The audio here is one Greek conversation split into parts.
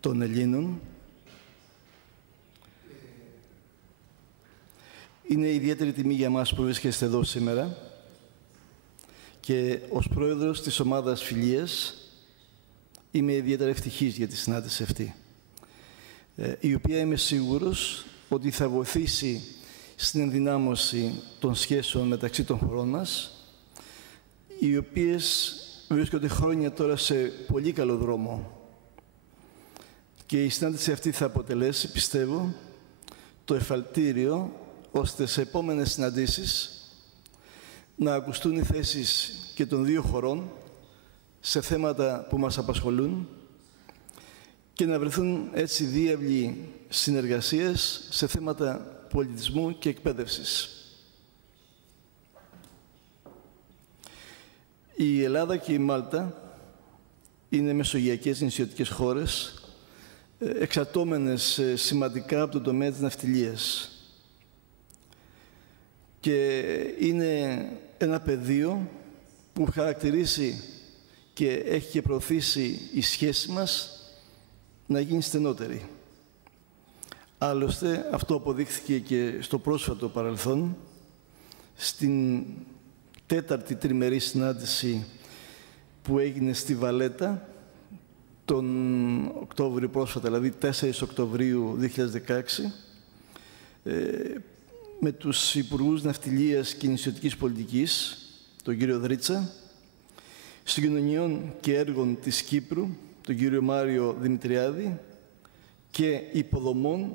των Ελλήνων. Είναι ιδιαίτερη τιμή για μας που βρίσκεστε εδώ σήμερα και ως πρόεδρος της ομάδας Φιλίας είμαι ιδιαίτερα ευτυχής για τη συνάντηση αυτή, η οποία είμαι σίγουρος ότι θα βοηθήσει στην ενδυνάμωση των σχέσεων μεταξύ των χωρών μας, οι οποίες βρίσκονται χρόνια τώρα σε πολύ καλό δρόμο. Και η συνάντηση αυτή θα αποτελέσει, πιστεύω, το εφαλτήριο, ώστε σε επόμενες συναντήσεις να ακουστούν οι θέσεις και των δύο χωρών σε θέματα που μας απασχολούν και να βρεθούν έτσι διάβλοι συνεργασίες σε θέματα πολιτισμού και εκπαίδευσης. Η Ελλάδα και η Μάλτα είναι μεσογειακές νησιωτικές χώρες, εξαρτώμενες σημαντικά από το τομέα της ναυτιλίας. Και είναι ένα πεδίο που χαρακτηρίζει και έχει και προωθήσει η σχέση μας να γίνει στενότερη. Άλλωστε, αυτό αποδείχθηκε και στο πρόσφατο παρελθόν, στην τέταρτη τριμερή συνάντηση που έγινε στη Βαλέτα τον Οκτώβριο πρόσφατα, δηλαδή 4 Οκτωβρίου 2016, με τους Υπουργούς Ναυτιλίας και Νησιωτικής Πολιτικής, τον κύριο Δρίτσα, Συγκοινωνιών και Έργων της Κύπρου, τον κύριο Μάριο Δημητριάδη, και Υποδομών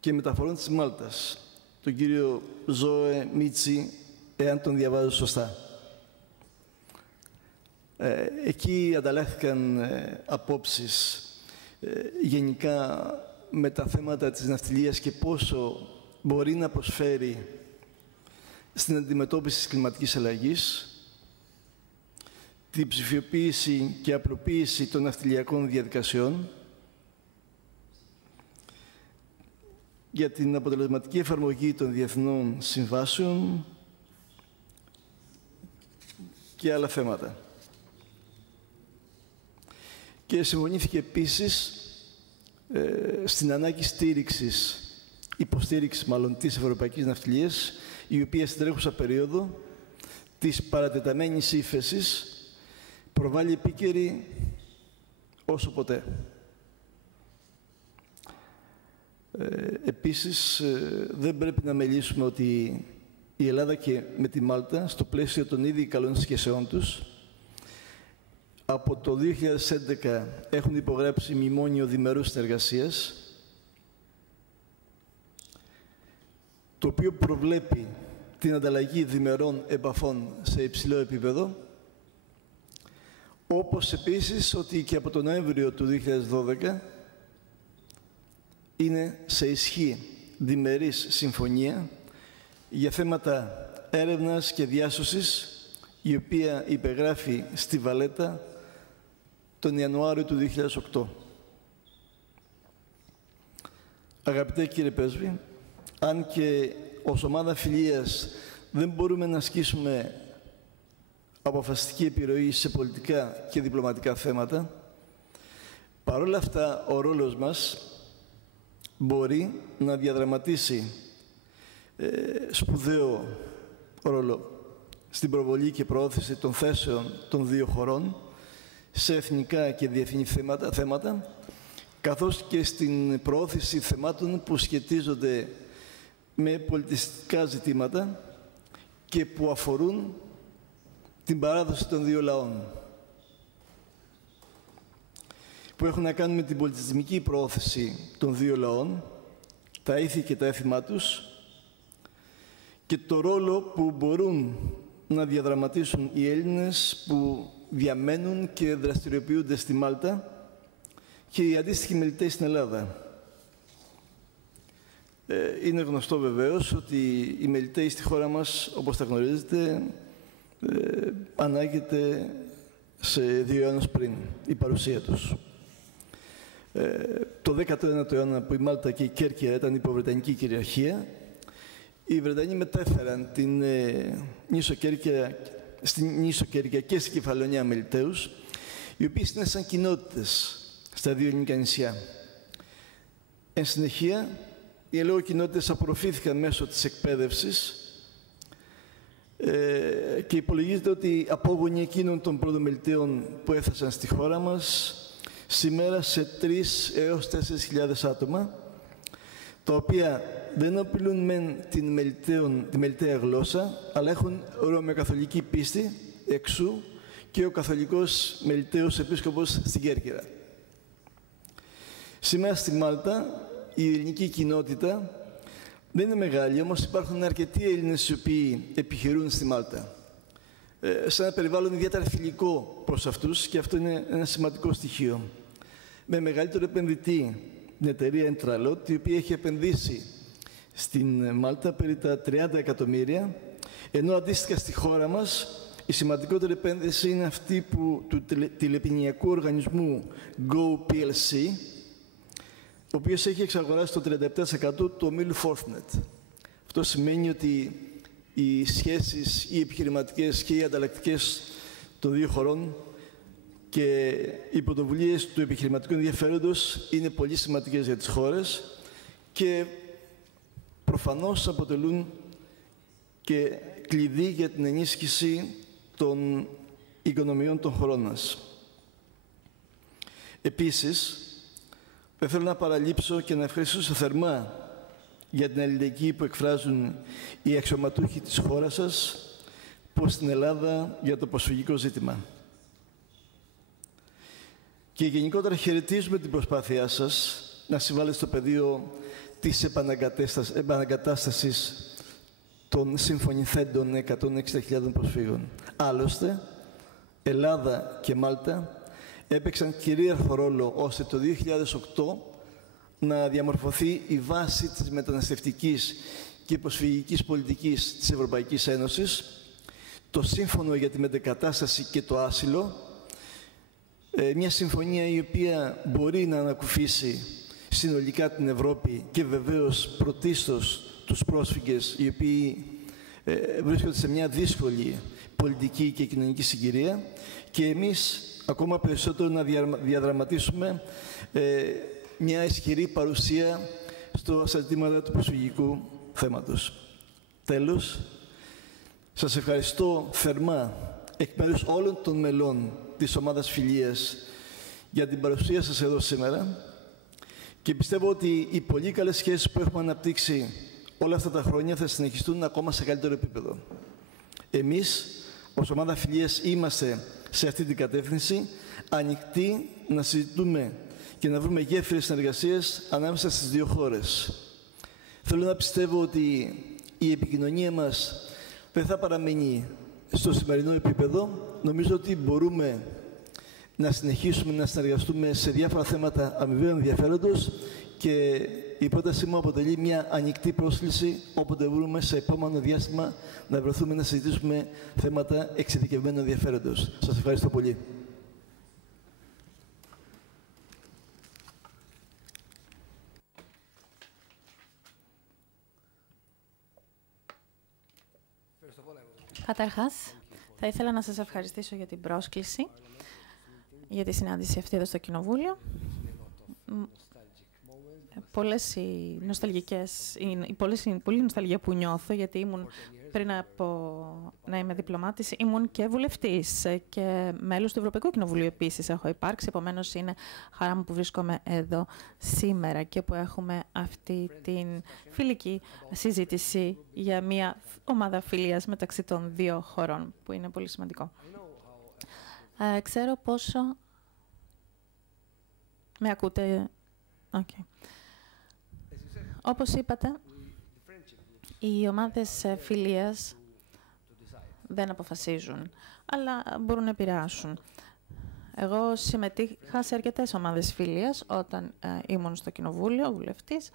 και Μεταφορών της Μάλτας, τον κύριο Ζώε Μίτσι, εάν τον διαβάζω σωστά. Εκεί ανταλλάχθηκαν απόψεις γενικά με τα θέματα της ναυτιλίας και πόσο μπορεί να προσφέρει στην αντιμετώπιση της κλιματικής αλλαγής, την ψηφιοποίηση και απλοποίηση των ναυτιλιακών διαδικασιών, για την αποτελεσματική εφαρμογή των διεθνών συμβάσεων και άλλα θέματα. Και συμφωνήθηκε επίσης στην ανάγκη υποστήριξης της ευρωπαϊκής ναυτιλίας, η οποία στην τρέχουσα περίοδο της παρατεταμένης ύφεσης προβάλλει επίκαιρη όσο ποτέ. Επίσης, δεν πρέπει να μελήσουμε ότι η Ελλάδα και με τη Μάλτα, στο πλαίσιο των ήδη καλών σχέσεών τους, από το 2011 έχουν υπογράψει μνημόνιο διμερούς συνεργασίας, το οποίο προβλέπει την ανταλλαγή διμερών επαφών σε υψηλό επίπεδο, όπως επίσης ότι και από τον Νοέμβριο του 2012 είναι σε ισχύ διμερής συμφωνία για θέματα έρευνας και διάσωσης, η οποία υπεγράφει στη Βαλέτα τον Ιανουάριο του 2008. Αγαπητέ κύριε Πρέσβη, αν και ως ομάδα Φιλίας δεν μπορούμε να ασκήσουμε αποφασιστική επιρροή σε πολιτικά και διπλωματικά θέματα, παρόλα αυτά ο ρόλος μας μπορεί να διαδραματίσει σπουδαίο ρόλο στην προβολή και προώθηση των θέσεων των δύο χωρών σε εθνικά και διεθνή θέματα, καθώς και στην προώθηση θεμάτων που σχετίζονται με πολιτιστικά ζητήματα και που αφορούν την παράδοση των δύο λαών, που έχουν να κάνουν με την πολιτισμική προώθηση των δύο λαών, τα ήθη και τα έθιμά τους και το ρόλο που μπορούν να διαδραματίσουν οι Έλληνες που διαμένουν και δραστηριοποιούνται στη Μάλτα και οι αντίστοιχοι μελιτές στην Ελλάδα. Είναι γνωστό βεβαίως ότι οι μελιτές στη χώρα μας, όπως τα γνωρίζετε, ανάγεται σε 2 αιώνες πριν η παρουσία τους. Το 19ο αιώνα, που η Μάλτα και η Κέρκυρα ήταν υπό βρετανική κυριαρχία, οι Βρετανοί μετέφεραν την νήσο Κέρκυρα και στην Κεφαλαιονία Μελιτέους, οι οποίες είναι σαν κοινότητες στα δύο ελληνικά νησιά. Εν συνεχεία, οι εν λόγω κοινότητες απορροφήθηκαν μέσω της εκπαίδευσης και υπολογίζεται ότι οι απόγονοι εκείνων των πρωτομεληταίων που έφτασαν στη χώρα μας σήμερα σε 3.000 έως 4.000 άτομα, τα οποία δεν απειλούν μεν τη μελιταία γλώσσα, αλλά έχουν ρωμαιοκαθολική πίστη, εξού και ο καθολικός μελιταίος επίσκοπος στην Κέρκυρα. Σήμερα στη Μάλτα η ελληνική κοινότητα δεν είναι μεγάλη, όμως υπάρχουν αρκετοί Έλληνες οι οποίοι επιχειρούν στη Μάλτα. Σε ένα περιβάλλον ιδιαίτερα φιλικό προς αυτούς και αυτό είναι ένα σημαντικό στοιχείο. Με μεγαλύτερο επενδυτή την εταιρεία Entralot, η οποία έχει επενδύσει στην Μάλτα περί τα 30 εκατομμύρια, ενώ αντίστοιχα στη χώρα μας η σημαντικότερη επένδυση είναι αυτή του τηλεπικοινωνιακού οργανισμού Go PLC, ο οποίος έχει εξαγοράσει το 37% του ομίλου Forthnet. Αυτό σημαίνει ότι οι σχέσεις, οι επιχειρηματικές και οι ανταλλακτικές των δύο χωρών και οι πρωτοβουλίες του επιχειρηματικού ενδιαφέροντος είναι πολύ σημαντικές για τις χώρες και προφανώς αποτελούν και κλειδί για την ενίσχυση των οικονομιών των χωρών μας. Επίσης, δεν θέλω να παραλείψω και να ευχαριστήσω θερμά για την αλληλεγγύη που εκφράζουν οι αξιωματούχοι της χώρας σας προς την Ελλάδα για το προσφυγικό ζήτημα. Και γενικότερα χαιρετίζουμε την προσπάθειά σας να συμβάλλετε στο πεδίο της επαναγκατάστασης των συμφωνηθέντων 160.000 προσφύγων. Άλλωστε, Ελλάδα και Μάλτα έπαιξαν κυρίαρχο ρόλο ώστε το 2008 να διαμορφωθεί η βάση της μεταναστευτικής και προσφυγικής πολιτικής της Ευρωπαϊκής Ένωσης, το Σύμφωνο για τη Μετεγκατάσταση και το Άσυλο, μια συμφωνία η οποία μπορεί να ανακουφίσει συνολικά την Ευρώπη και βεβαίως πρωτίστως τους πρόσφυγες οι οποίοι βρίσκονται σε μια δύσκολη πολιτική και κοινωνική συγκυρία και εμείς ακόμα περισσότερο να διαδραματίσουμε μια ισχυρή παρουσία στα ζητήματα του προσφυγικού θέματος. Τέλος, σας ευχαριστώ θερμά εκ μέρους όλων των μελών της Ομάδας Φιλίας για την παρουσία σας εδώ σήμερα και πιστεύω ότι οι πολύ καλές σχέσεις που έχουμε αναπτύξει όλα αυτά τα χρόνια θα συνεχιστούν ακόμα σε καλύτερο επίπεδο. Εμείς, ως Ομάδα Φιλίας, είμαστε σε αυτή την κατεύθυνση, ανοιχτοί να συζητούμε και να βρούμε γέφυρες συνεργασίας ανάμεσα στις δύο χώρες. Θέλω να πιστεύω ότι η επικοινωνία μας δεν θα παραμείνει στο σημερινό επίπεδο. Νομίζω ότι μπορούμε να συνεχίσουμε να συνεργαστούμε σε διάφορα θέματα αμοιβαίου ενδιαφέροντος και η πρότασή μου αποτελεί μια ανοιχτή πρόσκληση όποτε μπορούμε σε επόμενο διάστημα να βρεθούμε να συζητήσουμε θέματα εξειδικευμένου ενδιαφέροντος. Σας ευχαριστώ πολύ. Καταρχάς, θα ήθελα να σας ευχαριστήσω για την πρόσκληση, για τη συνάντηση αυτή εδώ στο Κοινοβούλιο. Πολύ νοσταλγία που νιώθω, γιατί ήμουν πριν από να είμαι διπλωμάτης, ήμουν και βουλευτής και μέλος του Ευρωπαϊκού Κοινοβουλίου επίσης έχω υπάρξει. Επομένως, είναι χαρά μου που βρίσκομαι εδώ σήμερα και που έχουμε αυτή την φιλική συζήτηση για μια ομάδα φιλίας μεταξύ των δύο χωρών, που είναι πολύ σημαντικό. Ξέρω πόσο... Με ακούτε? Okay. Όπως είπατε, οι ομάδες φιλίας δεν αποφασίζουν, αλλά μπορούν να επηρεάσουν. Εγώ συμμετείχα σε αρκετές ομάδες φιλίας όταν ήμουν στο Κοινοβούλιο, βουλευτής,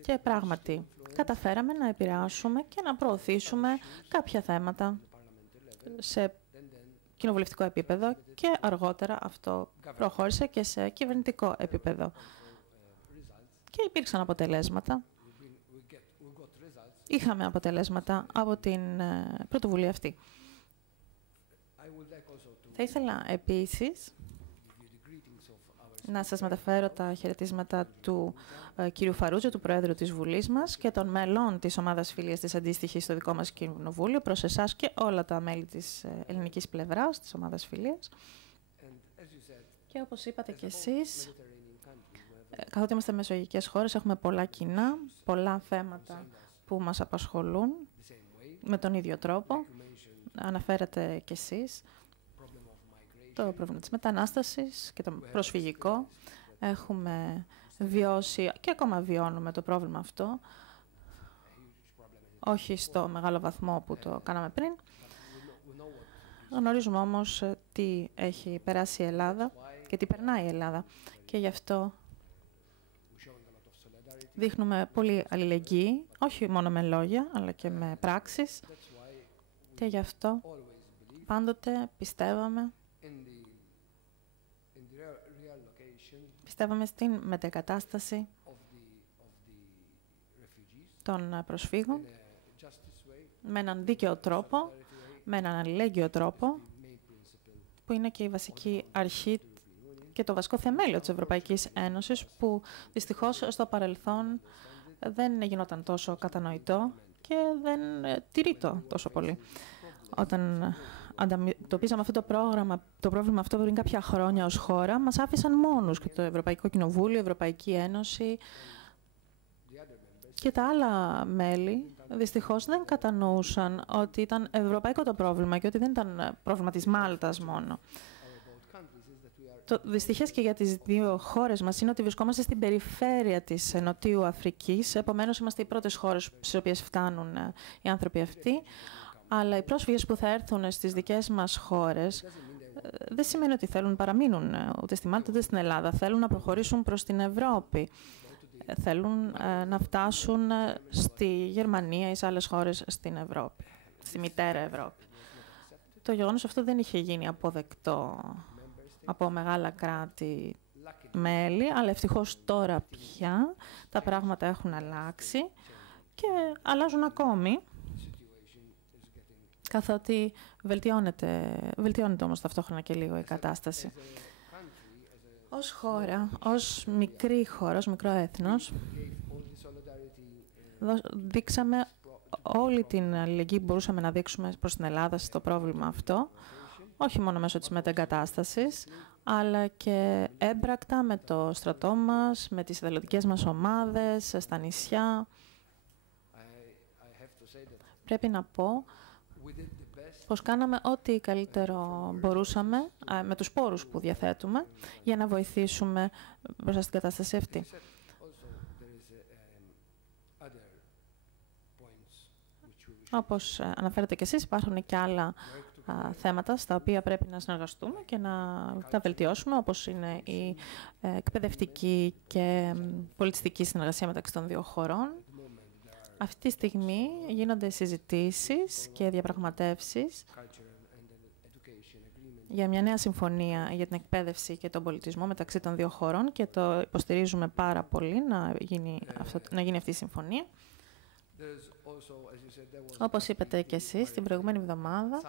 και πράγματι καταφέραμε να επηρεάσουμε και να προωθήσουμε κάποια θέματα σε κοινοβουλευτικό επίπεδο και αργότερα αυτό προχώρησε και σε κυβερνητικό επίπεδο. Και υπήρξαν αποτελέσματα. Είχαμε αποτελέσματα από την πρωτοβουλία αυτή. Θα Θα ήθελα επίσης να σας μεταφέρω τα χαιρετίσματα του κύριου Φαρούτζο, του Προέδρου της Βουλής μας και των μελών της ομάδας φιλίας της αντίστοιχης στο δικό μας κοινοβούλιο, προς εσάς και όλα τα μέλη της ελληνικής πλευράς, της ομάδας φιλίας. Και όπως είπατε κι εσείς, καθότι είμαστε μεσογειακές χώρες, έχουμε πολλά κοινά, πολλά θέματα που μας απασχολούν με τον ίδιο τρόπο. Αναφέρατε κι εσείς το πρόβλημα της μετανάστασης και το προσφυγικό. Έχουμε βιώσει και ακόμα βιώνουμε το πρόβλημα αυτό, όχι στο μεγάλο βαθμό που το κάναμε πριν. Γνωρίζουμε όμως τι έχει περάσει η Ελλάδα και τι περνάει η Ελλάδα. Και γι' αυτό δείχνουμε πολύ αλληλεγγύη, όχι μόνο με λόγια, αλλά και με πράξεις. Και γι' αυτό πάντοτε πιστεύαμε στην μετεγκατάσταση των προσφύγων με έναν δίκαιο τρόπο, με έναν αλληλέγγυο τρόπο, που είναι και η βασική αρχή και το βασικό θεμέλιο της Ευρωπαϊκής Ένωσης, που δυστυχώς στο παρελθόν δεν γινόταν τόσο κατανοητό και δεν τηρείτο τόσο πολύ. Όταν αντιμετωπίζαμε αυτό το πρόβλημα αυτό πριν κάποια χρόνια ως χώρα, μας άφησαν μόνους και το Ευρωπαϊκό Κοινοβούλιο, η Ευρωπαϊκή Ένωση και τα άλλα μέλη δυστυχώς δεν κατανοούσαν ότι ήταν ευρωπαϊκό το πρόβλημα και ότι δεν ήταν πρόβλημα της Μάλτας μόνο. Το δυστυχές και για τις δύο χώρες μας είναι ότι βρισκόμαστε στην περιφέρεια της Νοτιού Αφρικής, επομένως είμαστε οι πρώτες χώρες στις οποίες φτάνουν οι άνθρωποι αυτοί, αλλά οι πρόσφυγες που θα έρθουν στις δικές μας χώρες δεν σημαίνει ότι θέλουν να παραμείνουν ούτε στη Μάλτα ούτε στην Ελλάδα. Θέλουν να προχωρήσουν προς την Ευρώπη. Θέλουν να φτάσουν στη Γερμανία ή σε άλλες χώρες στην Ευρώπη, στη μητέρα Ευρώπη. Το γεγονός αυτό δεν είχε γίνει αποδεκτό από μεγάλα κράτη-μέλη, αλλά ευτυχώς τώρα πια τα πράγματα έχουν αλλάξει και αλλάζουν ακόμη, καθότι βελτιώνεται όμως ταυτόχρονα και λίγο η κατάσταση. Ως χώρα, ως μικρή χώρα, ως μικρό έθνος, δείξαμε όλη την αλληλεγγύη που μπορούσαμε να δείξουμε προς την Ελλάδα στο πρόβλημα αυτό, όχι μόνο μέσω της μετεγκατάστασης, αλλά και έμπρακτα με το στρατό μας, με τις εθελοντικές μας ομάδες, στα νησιά. Πρέπει να πω πως κάναμε ό,τι καλύτερο μπορούσαμε με τους πόρους που διαθέτουμε για να βοηθήσουμε μπροστά στην κατάσταση αυτή. Όπως αναφέρετε και εσείς, υπάρχουν και άλλα θέματα στα οποία πρέπει να συνεργαστούμε και να τα βελτιώσουμε, όπως είναι η εκπαιδευτική και πολιτιστική συνεργασία μεταξύ των δύο χωρών. Αυτή τη στιγμή γίνονται συζητήσεις και διαπραγματεύσεις για μια νέα συμφωνία για την εκπαίδευση και τον πολιτισμό μεταξύ των δύο χωρών και το υποστηρίζουμε πάρα πολύ να γίνει αυτή η συμφωνία. Όπως είπατε και εσείς, την προηγούμενη εβδομάδα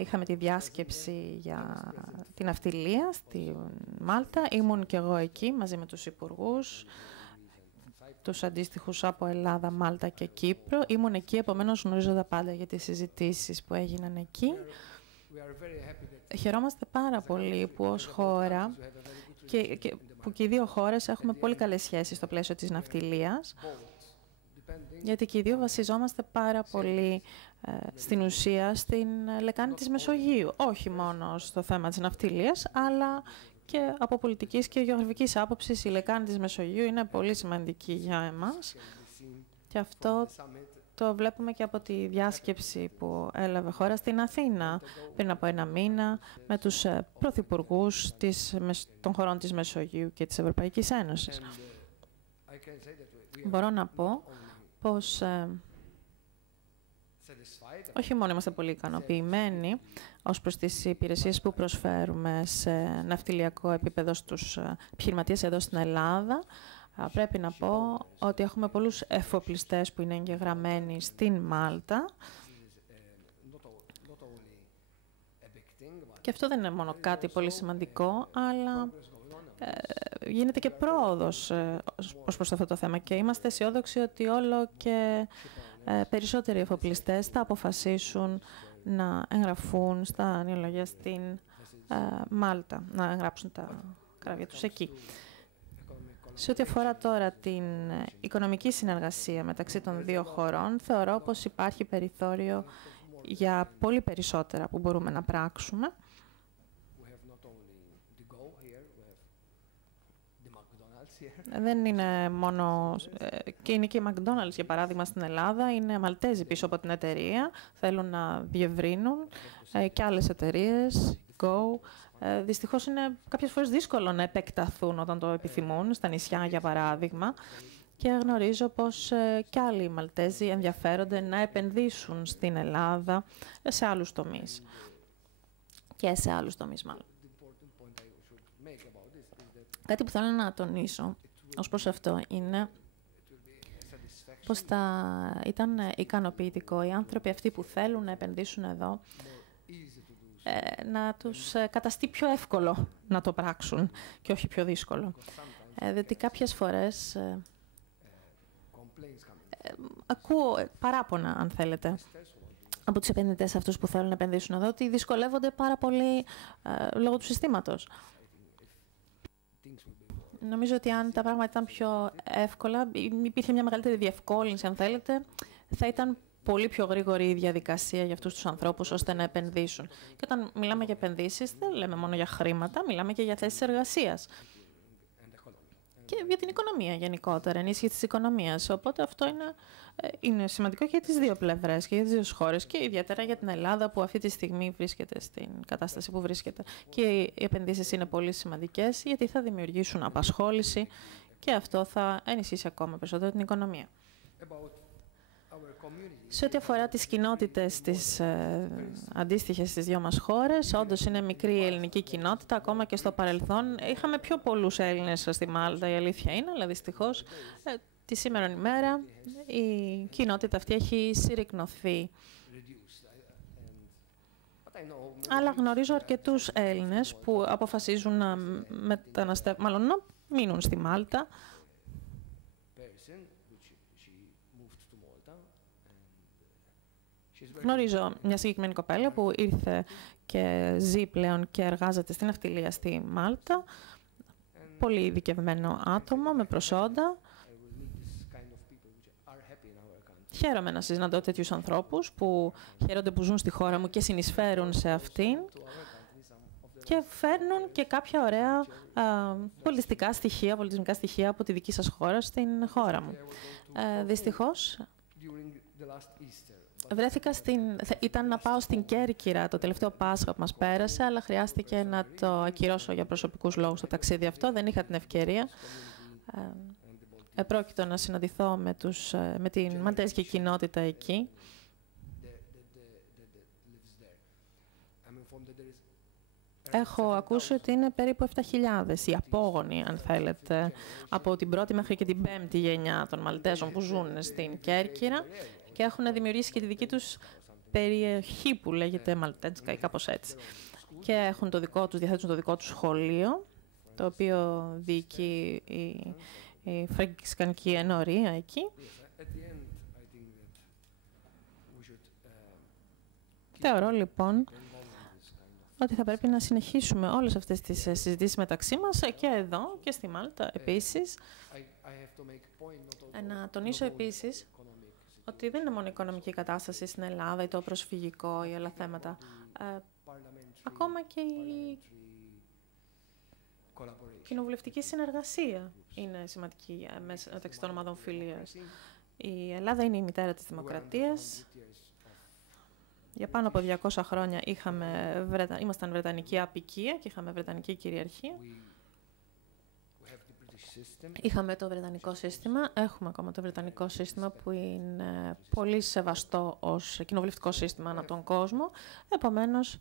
είχαμε τη διάσκεψη για την ναυτιλία στη Μάλτα. Ήμουν και εγώ εκεί μαζί με τους υπουργούς, τους αντίστοιχους από Ελλάδα, Μάλτα και Κύπρο. Ήμουν εκεί, επομένως γνωρίζω τα πάντα για τις συζητήσεις που έγιναν εκεί. Χαιρόμαστε πάρα πολύ που ως χώρα που και οι δύο χώρες έχουμε πολύ καλές σχέσεις στο πλαίσιο της ναυτιλίας, γιατί και οι δύο βασιζόμαστε πάρα πολύ στην ουσία στην λεκάνη της Μεσογείου. Όχι μόνο στο θέμα της ναυτιλίας, αλλά και από πολιτικής και γεωγραφικής άποψης η λεκάνη της Μεσογείου είναι πολύ σημαντική για εμάς. Και αυτό το βλέπουμε και από τη διάσκεψη που έλαβε χώρα στην Αθήνα πριν από ένα μήνα με τους πρωθυπουργούς των χωρών της Μεσογείου και της Ευρωπαϊκής Ένωσης. Μπορώ να πω πως όχι μόνο είμαστε πολύ ικανοποιημένοι ως προς τις υπηρεσίες που προσφέρουμε σε ναυτιλιακό επίπεδο στους επιχειρηματίες εδώ στην Ελλάδα. Πρέπει να πω ότι έχουμε πολλούς εφοπλιστές που είναι εγγεγραμμένοι στην Μάλτα Και αυτό δεν είναι μόνο κάτι πολύ σημαντικό, αλλά γίνεται και πρόοδος ως προς αυτό το θέμα. Και είμαστε αισιόδοξοι ότι όλο και περισσότεροι εφοπλιστές θα αποφασίσουν να εγγραφούν στα νεολογία στην Μάλτα, να εγγράψουν τα καράβια τους εκεί. Σε ό,τι αφορά τώρα την οικονομική συνεργασία μεταξύ των δύο χωρών, θεωρώ πως υπάρχει περιθώριο για πολύ περισσότερα που μπορούμε να πράξουμε. Δεν είναι μόνο... Και είναι και η McDonald's, για παράδειγμα, στην Ελλάδα. Είναι Μαλτέζοι πίσω από την εταιρεία. Θέλουν να διευρύνουν. Και άλλες εταιρείες, Go. Δυστυχώς είναι κάποιες φορές δύσκολο να επεκταθούν όταν το επιθυμούν, στα νησιά, για παράδειγμα. Και γνωρίζω πως και άλλοι Μαλτέζοι ενδιαφέρονται να επενδύσουν στην Ελλάδα σε άλλους τομείς. Και σε άλλους τομείς, μάλλον. Κάτι που θέλω να τονίσω ως προς αυτό είναι πως θα ήταν ικανοποιητικό οι άνθρωποι αυτοί που θέλουν να επενδύσουν εδώ να τους καταστεί πιο εύκολο να το πράξουν και όχι πιο δύσκολο. Διότι κάποιες φορές ακούω παράπονα, αν θέλετε, από τους επενδυτές αυτούς που θέλουν να επενδύσουν εδώ, ότι δυσκολεύονται πάρα πολύ λόγω του συστήματος. Νομίζω ότι αν τα πράγματα ήταν πιο εύκολα, υπήρχε μια μεγαλύτερη διευκόλυνση, αν θέλετε, θα ήταν πολύ πιο γρήγορη η διαδικασία για αυτούς τους ανθρώπους, ώστε να επενδύσουν. Και όταν μιλάμε για επενδύσεις, δεν λέμε μόνο για χρήματα, μιλάμε και για θέσεις εργασίας. Και για την οικονομία γενικότερα, ενίσχυση της οικονομίας. Οπότε αυτό είναι σημαντικό και για τις δύο πλευρές και για τις δύο χώρες και ιδιαίτερα για την Ελλάδα που αυτή τη στιγμή βρίσκεται στην κατάσταση που βρίσκεται. Και οι επενδύσεις είναι πολύ σημαντικές γιατί θα δημιουργήσουν απασχόληση και αυτό θα ενισχύσει ακόμα περισσότερο την οικονομία. Σε ό,τι αφορά τις κοινότητες αντίστοιχες στις δύο μας χώρες, όντως είναι μικρή η ελληνική κοινότητα, ακόμα και στο παρελθόν. Είχαμε πιο πολλούς Έλληνες στη Μάλτα, η αλήθεια είναι, αλλά δυστυχώς τη σήμερον ημέρα η κοινότητα αυτή έχει συρρικνωθεί. Αλλά γνωρίζω αρκετούς Έλληνες που αποφασίζουν να μάλλον να μείνουν στη Μάλτα. Γνωρίζω μια συγκεκριμένη κοπέλα που ήρθε και ζει πλέον και εργάζεται στην ναυτιλία στη Μάλτα. Πολύ ειδικευμένο άτομο, με προσόντα. Χαίρομαι να συναντώ τέτοιους ανθρώπους που χαίρονται που ζουν στη χώρα μου και συνεισφέρουν σε αυτήν και φέρνουν και κάποια ωραία πολιτισμικά στοιχεία από τη δική σας χώρα στην χώρα μου. Δυστυχώς, ήταν να πάω στην Κέρκυρα το τελευταίο Πάσχα που μας πέρασε, αλλά χρειάστηκε να το ακυρώσω για προσωπικούς λόγους το ταξίδι αυτό. Δεν είχα την ευκαιρία. Επρόκειτο να συναντηθώ με την μαλτέζικη κοινότητα εκεί. Έχω ακούσει ότι είναι περίπου 7.000 οι απόγονοι, αν θέλετε, από την πρώτη μέχρι και την πέμπτη γενιά των Μαλτέζων που ζουν στην Κέρκυρα και έχουν δημιουργήσει και τη δική τους περιοχή που λέγεται Μαλτέτσκα ή κάπως έτσι. Και έχουν διαθέτουν το δικό τους σχολείο, το οποίο διοικεί η φραγκισκανική ενορία εκεί. Θεωρώ λοιπόν ότι θα πρέπει να συνεχίσουμε όλες αυτές τις συζητήσεις μεταξύ μας και εδώ και στη Μάλτα επίσης. Να τονίσω επίσης ότι δεν είναι μόνο η οικονομική κατάσταση στην Ελλάδα ή το προσφυγικό ή άλλα θέματα. Ακόμα και η κοινοβουλευτική συνεργασία είναι σημαντική μεταξύ των ομάδων φιλίας. Η Ελλάδα είναι η μητέρα της δημοκρατίας. Για πάνω από 200 χρόνια ήμασταν βρετανική αποικία και είχαμε βρετανική κυριαρχία. Είχαμε το βρετανικό σύστημα, έχουμε ακόμα το βρετανικό σύστημα που είναι πολύ σεβαστό ως κοινοβουλευτικό σύστημα ανά τον κόσμο. Επομένως,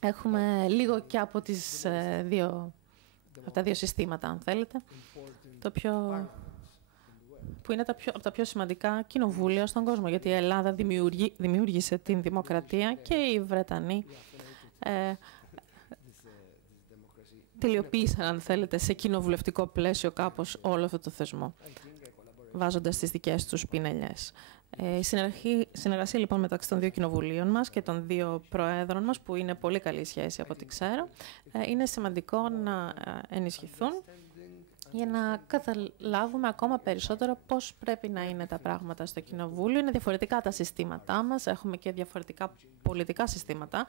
έχουμε λίγο και από τα δύο συστήματα, αν θέλετε, που είναι από τα πιο σημαντικά κοινοβούλια στον κόσμο, γιατί η Ελλάδα δημιούργησε την δημοκρατία και οι Βρετανοί τελειοποίησαν, αν θέλετε, σε κοινοβουλευτικό πλαίσιο κάπως όλο αυτό το θεσμό, βάζοντας τις δικές τους πινελιές. Η συνεργασία λοιπόν μεταξύ των δύο κοινοβουλίων μας και των δύο προέδρων μας, που είναι πολύ καλή σχέση από ό,τι ξέρω, είναι σημαντικό να ενισχυθούν για να καταλάβουμε ακόμα περισσότερο πώς πρέπει να είναι τα πράγματα στο Κοινοβούλιο. Είναι διαφορετικά τα συστήματά μας, έχουμε και διαφορετικά πολιτικά συστήματα.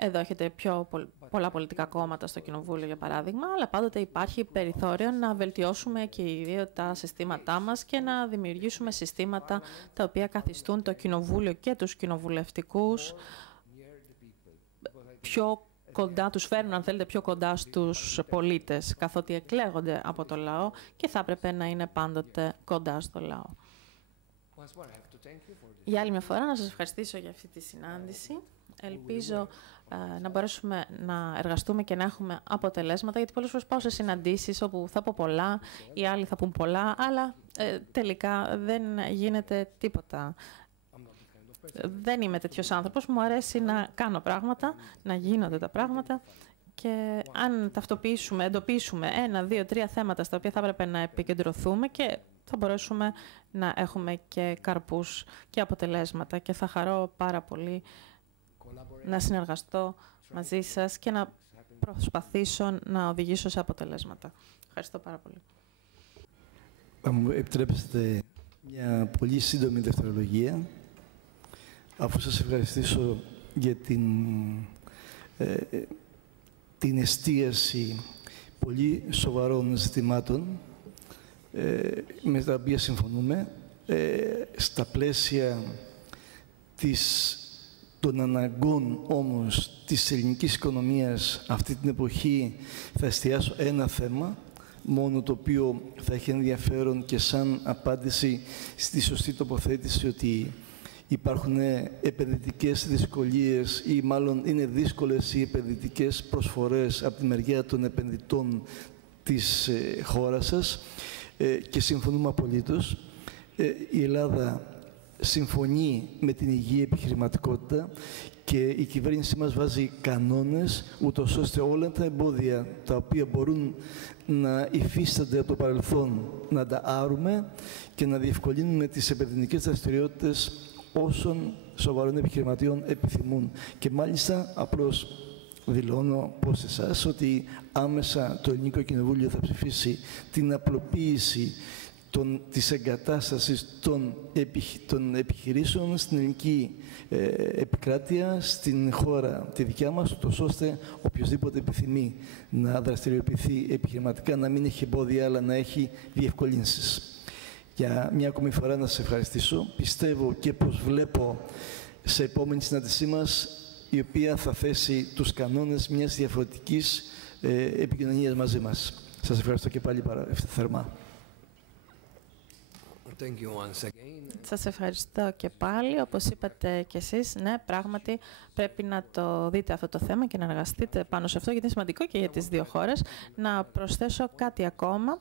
Εδώ έχετε πολλά πολιτικά κόμματα στο Κοινοβούλιο, για παράδειγμα, αλλά πάντοτε υπάρχει περιθώριο να βελτιώσουμε και οι δύο τα συστήματά μας και να δημιουργήσουμε συστήματα τα οποία καθιστούν το Κοινοβούλιο και τους κοινοβουλευτικούς πιο κοντά, τους φέρνουν, αν θέλετε, πιο κοντά στους πολίτες, καθότι εκλέγονται από το λαό και θα έπρεπε να είναι πάντοτε κοντά στο λαό. Για άλλη μια φορά, να σας ευχαριστήσω για αυτή τη συνάντηση. Ελπίζω να μπορέσουμε να εργαστούμε και να έχουμε αποτελέσματα, γιατί πολλές φορές πάω σε συναντήσεις όπου θα πω πολλά, οι άλλοι θα πούν πολλά, αλλά τελικά δεν γίνεται τίποτα. Δεν είμαι τέτοιος άνθρωπος, μου αρέσει να κάνω πράγματα, να γίνονται τα πράγματα και αν ταυτοποιήσουμε, εντοπίσουμε 1, 2, 3 θέματα στα οποία θα έπρεπε να επικεντρωθούμε και θα μπορέσουμε να έχουμε και καρπούς και αποτελέσματα και θα χαρώ πάρα πολύ να συνεργαστώ μαζί σας και να προσπαθήσω να οδηγήσω σε αποτελέσματα. Ευχαριστώ πάρα πολύ. Θα μου επιτρέψετε μια πολύ σύντομη δευτερολογία, αφού σας ευχαριστήσω για την εστίαση πολύ σοβαρών ζητημάτων με τα οποία συμφωνούμε, στα πλαίσια των αναγκών όμως της ελληνικής οικονομίας αυτή την εποχή θα εστιάσω ένα θέμα, μόνο το οποίο θα έχει ενδιαφέρον και σαν απάντηση στη σωστή τοποθέτηση ότι υπάρχουν επενδυτικές δυσκολίες ή μάλλον είναι δύσκολες οι επενδυτικές προσφορές από τη μεριά των επενδυτών της χώρας σας και συμφωνούμε απολύτως. Η Ελλάδα συμφωνεί με την υγιή επιχειρηματικότητα και η κυβέρνησή μας βάζει κανόνες ούτως ώστε όλα τα εμπόδια τα οποία μπορούν να υφίστανται από το παρελθόν να τα άρουμε και να διευκολύνουμε τις επενδυτικές δραστηριότητες όσων σοβαρών επιχειρηματιών επιθυμούν. Και μάλιστα απλώς δηλώνω προς εσάς ότι άμεσα το Ελληνικό Κοινοβούλιο θα ψηφίσει την απλοποίηση της εγκατάστασης των επιχειρήσεων στην ελληνική επικράτεια, στην χώρα τη δικιά μας, ούτως ώστε οποιοδήποτε επιθυμεί να δραστηριοποιηθεί επιχειρηματικά να μην έχει εμπόδια, αλλά να έχει διευκολύνσεις. Για μια ακόμη φορά να σας ευχαριστήσω. Πιστεύω και προσβλέπω σε επόμενη συνάντησή μας, η οποία θα θέσει τους κανόνες μιας διαφορετικής επικοινωνίας μαζί μας. Σας ευχαριστώ και πάλι θερμά. Σας ευχαριστώ και πάλι. Όπως είπατε κι εσείς, ναι, πράγματι πρέπει να το δείτε αυτό το θέμα και να εργαστείτε πάνω σε αυτό, γιατί είναι σημαντικό και για τις δύο χώρες. Να προσθέσω κάτι ακόμα,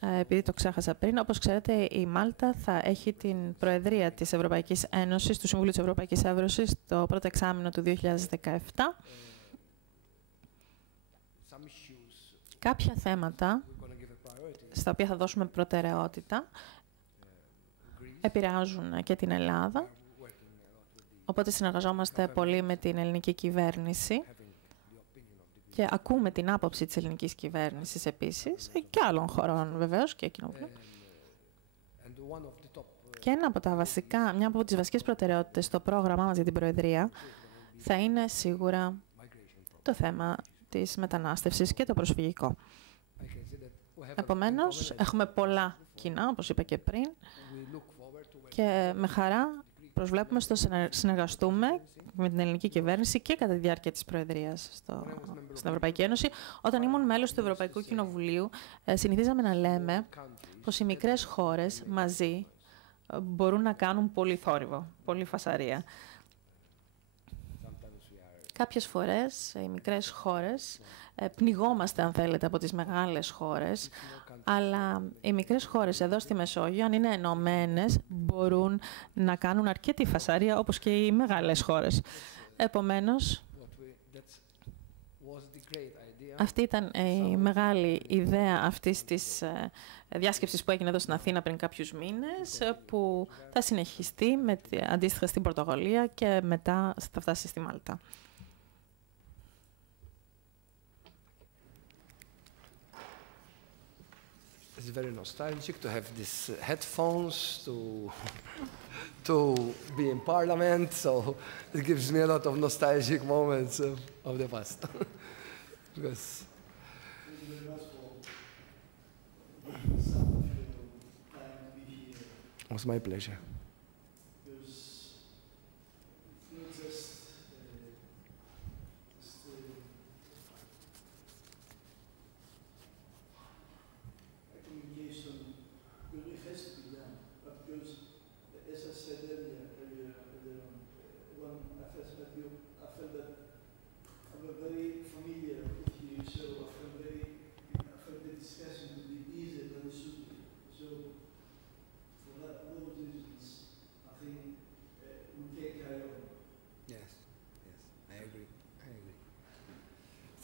επειδή το ξέχασα πριν. Όπως ξέρετε, η Μάλτα θα έχει την Προεδρία της Ευρωπαϊκής Ένωσης, του Συμβουλίου της Ευρωπαϊκής Ένωσης, το πρώτο εξάμηνο του 2017. Κάποια θέματα, στα οποία θα δώσουμε προτεραιότητα, επηρεάζουν και την Ελλάδα, οπότε συνεργαζόμαστε πολύ με την ελληνική κυβέρνηση και ακούμε την άποψη της ελληνικής κυβέρνησης επίσης και άλλων χωρών βεβαίως και κοινοβουλίων. Και μια από τις βασικές προτεραιότητες στο πρόγραμμά μας για την Προεδρία θα είναι σίγουρα το θέμα της μετανάστευσης και το προσφυγικό. Επομένως, έχουμε πολλά κοινά, όπως είπα και πριν, και με χαρά προσβλέπουμε στο συνεργαστούμε με την ελληνική κυβέρνηση και κατά τη διάρκεια της Προεδρίας στην Ευρωπαϊκή Ένωση. Όταν ήμουν μέλος του Ευρωπαϊκού Κοινοβουλίου, συνηθίζαμε να λέμε πως οι μικρές χώρες μαζί μπορούν να κάνουν πολύ θόρυβο, πολύ φασαρία. Κάποιες φορές, οι μικρές χώρες, πνιγόμαστε, αν θέλετε, από τις μεγάλες χώρες, αλλά οι μικρές χώρες εδώ στη Μεσόγειο, αν είναι ενωμένες, μπορούν να κάνουν αρκετή φασαρία, όπως και οι μεγάλες χώρες. Επομένως, Αυτή ήταν η μεγάλη ιδέα αυτής της διάσκεψης που έγινε εδώ στην Αθήνα πριν κάποιους μήνες, που θα συνεχιστεί αντίστοιχα στην Πορτογαλία και μετά θα φτάσει στη Μάλτα. It's very nostalgic to have these headphones to be in Parliament, so it gives me a lot of nostalgic moments of the past. Because it was my pleasure.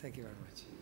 Thank you very much.